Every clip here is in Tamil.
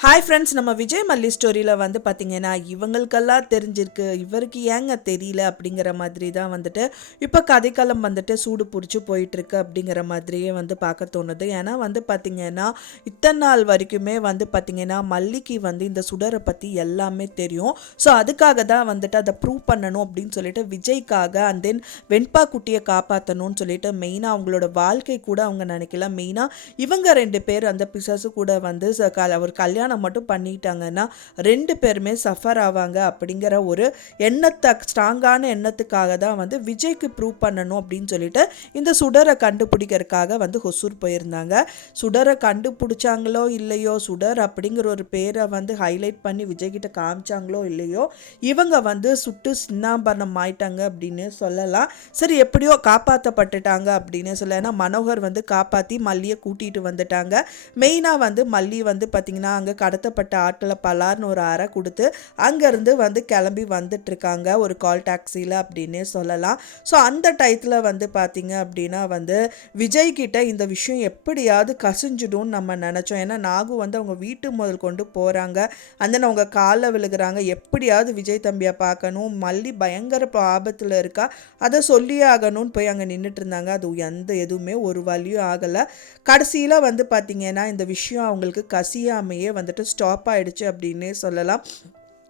ஹாய் ஃப்ரெண்ட்ஸ் நம்ம விஜய் மல்லி ஸ்டோரியில் வந்து பார்த்திங்கன்னா இவங்களுக்கெல்லாம் தெரிஞ்சிருக்கு இவருக்கு ஏங்க தெரியல அப்படிங்கிற மாதிரி தான் வந்துட்டு இப்போ கதைக்காலம் வந்துட்டு சூடு பிடிச்சி போயிட்டுருக்கு அப்படிங்கிற மாதிரியே வந்து பார்க்க தோணுது. ஏன்னா வந்து பார்த்திங்கன்னா இத்தனை நாள் வரைக்குமே வந்து பார்த்திங்கன்னா மல்லிக்கு வந்து இந்த சுடரை பற்றி எல்லாமே தெரியும். ஸோ அதுக்காக தான் வந்துட்டு அதை ப்ரூவ் பண்ணணும் அப்படின்னு சொல்லிட்டு விஜய்க்காக அண்ட் தென் வெண்பா குட்டியை காப்பாற்றணும்னு சொல்லிட்டு மெயினாக அவங்களோட வாழ்க்கை கூட அவங்க நினைக்கல. மெயினாக இவங்க ரெண்டு பேர் அந்த பிசாசு கூட வந்து ச- க- ஒரு கல்யாணம் மட்டும் பண்ணிட்டாங்கன்னா ரெண்டு பேருமே சஃபர் ஆவாங்க அப்படிங்கிற ஒரு எண்ணத்தை ஸ்ட்ராங்கான எண்ணத்துக்காக தான் வந்து விஜய்க்கு ப்ரூவ் பண்ணணும் அப்படின்னு சொல்லிட்டு இந்த சுடரை கண்டுபிடிக்கிறதுக்காக வந்து ஹொசூர் போயிருந்தாங்க. சுடரை கண்டுபிடிச்சாங்களோ இல்லையோ சுடர் அப்படிங்கிற ஒரு பேரை வந்து ஹைலைட் பண்ணி விஜய்கிட்ட காமிச்சாங்களோ இல்லையோ இவங்க வந்து சுட்டு சின்னாம்பரணம் ஆயிட்டாங்க அப்படின்னு சொல்லலாம். சரி எப்படியோ காப்பாற்றப்பட்டுட்டாங்க அப்படின்னு சொல்ல ஏன்னா மனோகர் வந்து காப்பாற்றி மல்லியை கூட்டிகிட்டு வந்துட்டாங்க. மெயினாக வந்து மல்லி வந்து பார்த்திங்கன்னா அங்கே கடத்தப்பட்ட ஆட்களை பலார்னு ஒரு அறை கொடுத்து அங்கேருந்து வந்து கிளம்பி வந்துட்டுருக்காங்க. ஒரு கால் டாக்ஸியில் அப்படின்னே சொல்லலாம். ஸோ அந்த டயத்தில் வந்து பார்த்திங்க அப்படின்னா வந்து விஜய் கிட்ட இந்த விஷயம் எப்படியாவது கசிஞ்சிடும்னு நம்ம நினச்சோம். ஏன்னா நாகு வந்து அவங்க வீட்டு முதல் கொண்டு போகிறாங்க அந்த அவங்க காலில் விழுகிறாங்க. எப்படியாவது விஜய் தம்பியை பார்க்கணும். மல்லி பயங்கர ஆபத்தில் இருக்கா. அதை சொல்லியே ஆகணும்னு போய் அங்கே நின்றுட்டு இருந்தாங்க. அது எந்த எதுவுமே ஒரு வழியும் ஆகலை. கடைசியில் வந்து பார்த்திங்கன்னா இந்த விஷயம் அவங்களுக்கு கசியாமையே வந்து வந்துட்டு ஸ்டாப் ஆயிடுச்சு அப்படின்னே சொல்லலாம்.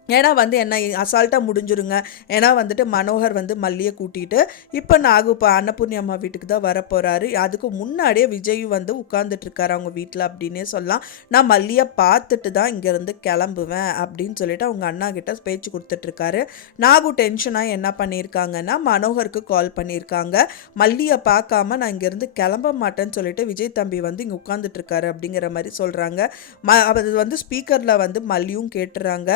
ஏன்னா வந்து என்ன அசால்ட்டாக முடிஞ்சிருங்க. ஏன்னா வந்துட்டு மனோகர் வந்து மல்லியை கூட்டிகிட்டு இப்போ நாகு இப்போ அன்னபூர்ணி அம்மா வீட்டுக்கு தான் வரப்போகிறாரு அதுக்கு முன்னாடியே விஜய் வந்து உட்காந்துட்ருக்காரு அவங்க வீட்டில் அப்படின்னே சொல்லலாம். நான் மல்லியை பார்த்துட்டு தான் இங்கேருந்து கிளம்புவேன் அப்படின்னு சொல்லிட்டு அவங்க அண்ணா கிட்ட பேச்சு கொடுத்துட்ருக்காரு நாகு டென்ஷனாக என்ன பண்ணியிருக்காங்கன்னா மனோகருக்கு கால் பண்ணியிருக்காங்க. மல்லியை பார்க்காம நான் இங்கேருந்து கிளம்ப மாட்டேன்னு சொல்லிட்டு விஜய் தம்பி வந்து இங்கே உட்காந்துட்ருக்காரு அப்படிங்கிற மாதிரி சொல்கிறாங்க ம அது வந்து ஸ்பீக்கரில் வந்து மல்லியும் கேட்டுறாங்க.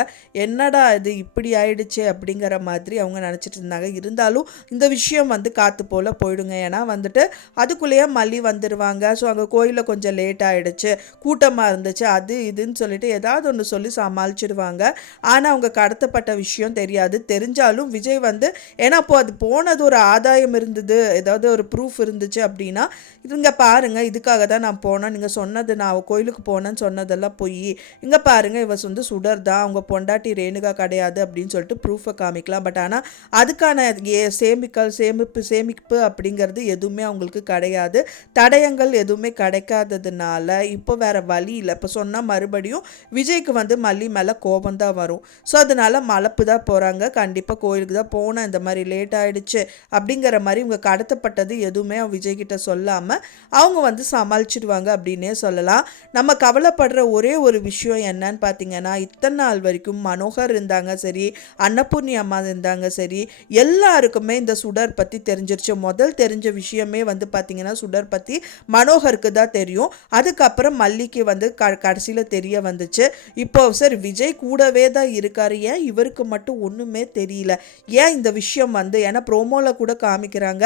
என்னடா இது இப்படி ஆயிடுச்சு அப்படிங்கிற மாதிரி அவங்க நினச்சிட்டு இருந்தாங்க. இருந்தாலும் இந்த விஷயம் வந்து காற்று போல் போயிடுங்க. ஏன்னா வந்துட்டு அதுக்குள்ளேயே மல்லி வந்துடுவாங்க ஸோ அங்கே கோயிலில் கொஞ்சம் லேட் ஆகிடுச்சு கூட்டமாக இருந்துச்சு. அது இதுன்னு சொல்லிட்டு ஏதாவது ஒன்று சொல்லி சமாளிச்சிடுவாங்க ஆனால் அவங்க கடத்தப்பட்ட விஷயம் தெரியாது. தெரிஞ்சாலும் விஜய் வந்து ஏன்னா அப்போது அது போனது ஒரு ஆதாயம் இருந்தது. ஏதாவது ஒரு ப்ரூஃப் இருந்துச்சு அப்படின்னா இதுங்க பாருங்கள் இதுக்காக தான் நான் போனேன். நீங்கள் சொன்னது நான் கோயிலுக்கு போனேன்னு சொன்னதெல்லாம் போய். இங்கே பாருங்க இவ வந்து சுடர் தான். அவங்க பொண்டாட்டி ரேணுகா கிடையாது அப்படின்னு சொல்லிட்டு ப்ரூஃபை காமிக்கலாம். பட் ஆனால் அதுக்கான சேமிக்கல் சேமிப்பு சேமிப்பு அப்படிங்கிறது எதுவுமே அவங்களுக்கு கிடையாது. தடயங்கள் எதுவுமே கிடைக்காததுனால இப்போ வேற வழி இல்லை. இப்போ சொன்னால் மறுபடியும் விஜய்க்கு வந்து மல்லி மேலே கோபம் தான் வரும். ஸோ அதனால மலப்பு தான் போகிறாங்க கண்டிப்பாக கோயிலுக்கு தான் போனேன் இந்த மாதிரி லேட் ஆகிடுச்சு அப்படிங்கிற மாதிரி இவங்க கடத்தப்பட்டது எதுவுமே விஜய் விஜய்கிட்ட சொல்லாமல் அவங்க வந்து சமாளிச்சிடுவாங்க அப்படின்னே சொல்லலாம். நம்ம கவலைப்படுற ஒரே ஒரு விஷயம் என்னன்னு பார்த்தீங்கன்னா இத்தனை நாள் வரைக்கும் மனோகர் இருந்தாங்க சரி அன்னபூர்ணி அம்மா இருந்தாங்க சரி எல்லாருக்குமே இந்த சுடர் பற்றி தெரிஞ்சிருச்சு. முதல் தெரிஞ்ச விஷயமே வந்து பார்த்திங்கன்னா சுடர் பற்றி மனோகருக்கு தான் தெரியும். அதுக்கப்புறம் மல்லிக்கு வந்து க கடைசியில் தெரிய வந்துச்சு. இப்போ சார் விஜய் கூடவே தான் இருக்கார். ஏன் இவருக்கு மட்டும் ஒன்றுமே தெரியல? ஏன் இந்த விஷயம் வந்து ஏன்னா ப்ரோமோவில் கூட காமிக்கிறாங்க.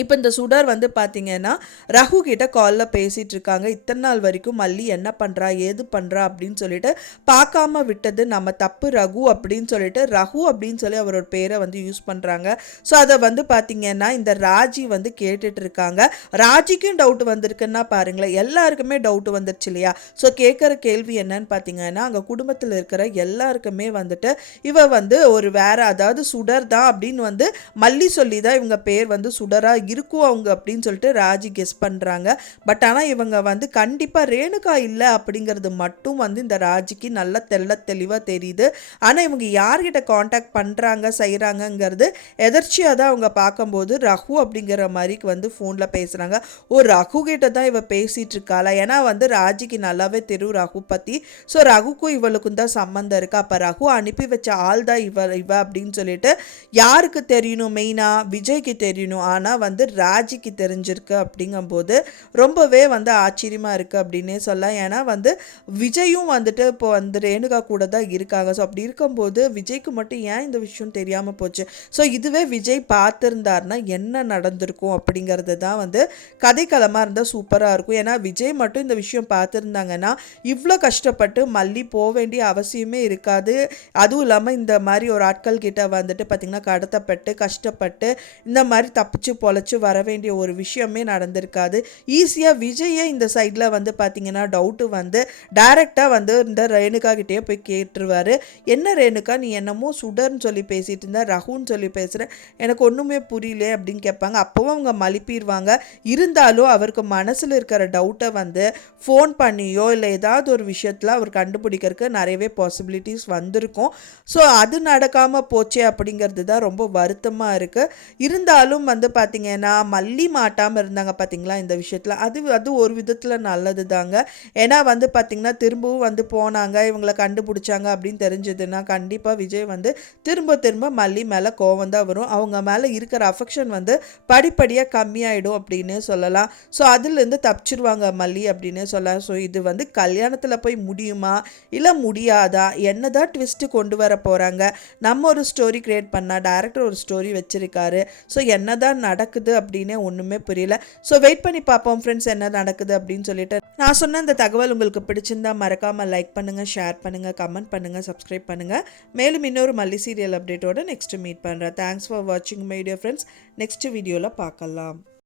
இப்போ இந்த சுடர் வந்து பார்த்தீங்கன்னா ரகு கிட்ட காலில் பேசிகிட்டு இருக்காங்க. இத்தனை நாள் வரைக்கும் மல்லி என்ன பண்ணுறா ஏது பண்ணுறா அப்படின்னு சொல்லிட்டு பார்க்காம விட்டது நம்ம தப்பு ரகு அப்படின்னு சொல்லிட்டு ரகு அப்படின்னு சொல்லி அவரோட பேரை வந்து யூஸ் பண்ணுறாங்க ஸோ அதை வந்து பார்த்தீங்கன்னா இந்த ராஜி வந்து கேட்டுட்டு இருக்காங்க. ராஜிக்கும் டவுட் வந்திருக்குன்னா பாருங்களேன் எல்லாருக்குமே டவுட் வந்துருச்சு இல்லையா? ஸோ கேட்குற கேள்வி என்னன்னு பார்த்தீங்கன்னா அங்கே குடும்பத்தில் இருக்கிற எல்லாருக்குமே வந்துட்டு இவ வந்து ஒரு வேற அதாவது சுடர் தான் அப்படின்னு வந்து மல்லி சொல்லி தான் இவங்க பேர் வந்து சுடராக இருக்கும் அவங்க அப்படின்னு சொல்லிட்டு ராஜி கெஸ் பண்ணுறாங்க பட் ஆனால் இவங்க வந்து கண்டிப்பாக ரேணுகா இல்லை அப்படிங்கிறது மட்டும் வந்து இந்த ராஜிக்கு நல்லா தெள்ள தெளிவாக தெரியுது. ஆனால் இவங்க யார்கிட்ட காண்டாக்ட் பண்ணுறாங்க செய்கிறாங்கங்கிறது எதர்ச்சியாக தான் அவங்க பார்க்கும்போது ரகு அப்படிங்கிற மாதிரி வந்து ஃபோனில் பேசுகிறாங்க ஓ ரகு கிட்ட தான் இவ பேசிகிட்டு இருக்காளா? ஏன்னா வந்து ராஜிக்கு நல்லாவே தெரியும் ரகு பற்றி ஸோ ரகுக்கும் இவளுக்கும் தான் சம்மந்தம் இருக்குது அப்போ ரகு அனுப்பி வச்ச ஆள் தான் இவ இவ அப்படின்னு சொல்லிட்டு யாருக்கு தெரியணும்? மெயினாக விஜய்க்கு தெரியணும். ஆனால் வந்து வந்து ராஜிக்கு தெரிஞ்சிருக்கு அப்படிங்கும்போது ரொம்பவே வந்து ஆச்சரியமாக இருக்குது அப்படின்னே சொல்லலாம். ஏன்னா வந்து விஜயும் வந்துட்டு இப்போ வந்து ரேணுகா கூட தான் இருக்காங்க. ஸோ அப்படி இருக்கும்போது விஜய்க்கு மட்டும் ஏன் இந்த விஷயம் தெரியாமல் போச்சு? ஸோ இதுவே விஜய் பார்த்துருந்தாருன்னா என்ன நடந்திருக்கும் அப்படிங்கிறது தான் வந்து கதைக்களமாக இருந்தால் சூப்பராக இருக்கும். ஏன்னா விஜய் மட்டும் இந்த விஷயம் பார்த்துருந்தாங்கன்னா இவ்வளோ கஷ்டப்பட்டு மல்லி போக வேண்டிய அவசியமே இருக்காது. அதுவும் இல்லாமல் இந்த மாதிரி ஒரு ஆட்கள் கிட்ட வந்துட்டு பார்த்திங்கன்னா கடத்தப்பட்டு கஷ்டப்பட்டு இந்த மாதிரி தப்பிச்சு போல வச்சு வர வேண்டிய ஒரு விஷயமே நடந்திருக்காது. ஈஸியாக விஜயே இந்த சைடில் வந்து பார்த்தீங்கன்னா டவுட்டு வந்து டைரெக்டாக வந்து இந்த ரேணுகா கிட்டேயே போய் கேட்டுருவாரு. என்ன ரேணுகா நீ என்னமோ சுடர்னு சொல்லி பேசிகிட்டு இருந்தா ரகுன்னு சொல்லி பேசுகிறேன் எனக்கு ஒன்றுமே புரியல அப்படின்னு கேட்பாங்க. அப்போவும் அவங்க மலிப்பிடுவாங்க. இருந்தாலும் அவருக்கு மனசில் இருக்கிற டவுட்டை வந்து ஃபோன் பண்ணியோ இல்லை ஏதாவது ஒரு விஷயத்தில் அவர் கண்டுபிடிக்கிறதுக்கு நிறையவே பாசிபிலிட்டிஸ் வந்திருக்கும். ஸோ அது நடக்காமல் போச்சே அப்படிங்கிறது தான் ரொம்ப வருத்தமாக இருக்குது இருந்தாலும் வந்து பார்த்தீங்க ஏன்னா மல்லி மாட்டாமல் இருந்தாங்க பார்த்தீங்களா இந்த விஷயத்தில்? அது அது ஒரு விதத்தில் நல்லது தாங்க ஏன்னா வந்து பார்த்திங்கன்னா திரும்பவும் வந்து போனாங்க இவங்களை கண்டுபிடிச்சாங்க அப்படின்னு தெரிஞ்சதுன்னா கண்டிப்பாக விஜய் வந்து திரும்ப திரும்ப மல்லி மேலே கோவம் தான் வரும். அவங்க மேலே இருக்கிற அஃபெக்ஷன் வந்து படிப்படியாக கம்மியாயிடும் அப்படின்னு சொல்லலாம். ஸோ அதுலேருந்து தப்பிச்சிருவாங்க மல்லி அப்படின்னு சொல்லலாம். ஸோ இது வந்து கல்யாணத்தில் போய் முடியுமா? இல்லை முடியாதா? என்ன தான் ட்விஸ்ட்டு கொண்டு வர போகிறாங்க நம்ம ஒரு ஸ்டோரி க்ரியேட் பண்ணால் டேரக்டர் ஒரு ஸ்டோரி வச்சுருக்காரு. ஸோ என்னதான் நடக்குது அப்படின்னே ஒன்றுமே புரியல. ஸோ வெயிட் பண்ணி பார்ப்போம் ஃப்ரெண்ட்ஸ் என்ன நடக்குது அப்படின்னு சொல்லிட்டு. நான் சொன்ன இந்த தகவல் உங்களுக்கு பிடிச்சிருந்தா மறக்காமல் லைக் பண்ணுங்கள் ஷேர் பண்ணுங்கள் கமெண்ட் பண்ணுங்கள் சப்ஸ்கிரைப் பண்ணுங்கள் மேலும் இன்னொரு மல்லி சீரியல் அப்டேட்டோட நெக்ஸ்ட் மீட் பண்ணுறேன் தேங்க்ஸ் ஃபார் வாட்சிங் மைடியோ ஃப்ரெண்ட்ஸ் நெக்ஸ்ட் வீடியோவில் பார்க்கலாம்.